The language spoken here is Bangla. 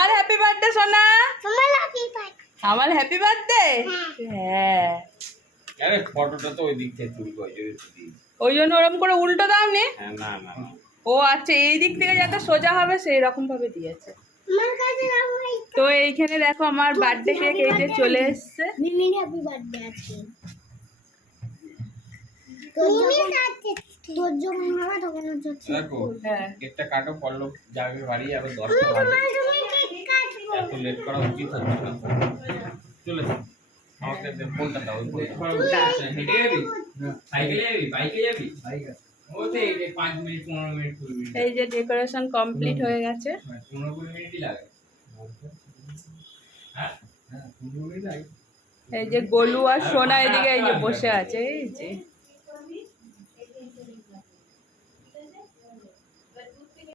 আর হ্যাপি বার্থডে সোনা। আমার হ্যাপি বার্থডে। হ্যাঁ আরে ফটোটা তো ওই দিক থেকে তুলবো ওই জন্য ওরকম করে উল্টো দাওনি। হ্যাঁ না না না। ও আচ্ছা এই দিক থেকে যাতে সোজা হবে সেই রকম ভাবে দিয়েছে। তো এইখানে দেখো আমার বার্থডে কেক এই যে চলে এসছে। মিমির হ্যাপি বার্থডে আছে। তোর যখন হবে তখন হচ্ছে দেখো হ্যাঁ কেকটা কাটো পল্লব যাবে বাড়ি আবার 10টা বাজে। এত লেট করা উচিত হচ্ছে না। চলে যাও। আমাকে ফোনটা দাও। হেঁটে যাবি? সাইকেলে যাবি? বাইকে যাবি? ওতে 5 মিনিট 15 মিনিট 20 মিনিট। এই যে ডেকোরেশন কমপ্লিট হয়ে গেছে। 15-20 মিনিটই লাগে। হ্যাঁ? হ্যাঁ 15 মিনিট লাগে। এই যে গোলু আর সোনা এদিকে এই যে বসে আছে এই যে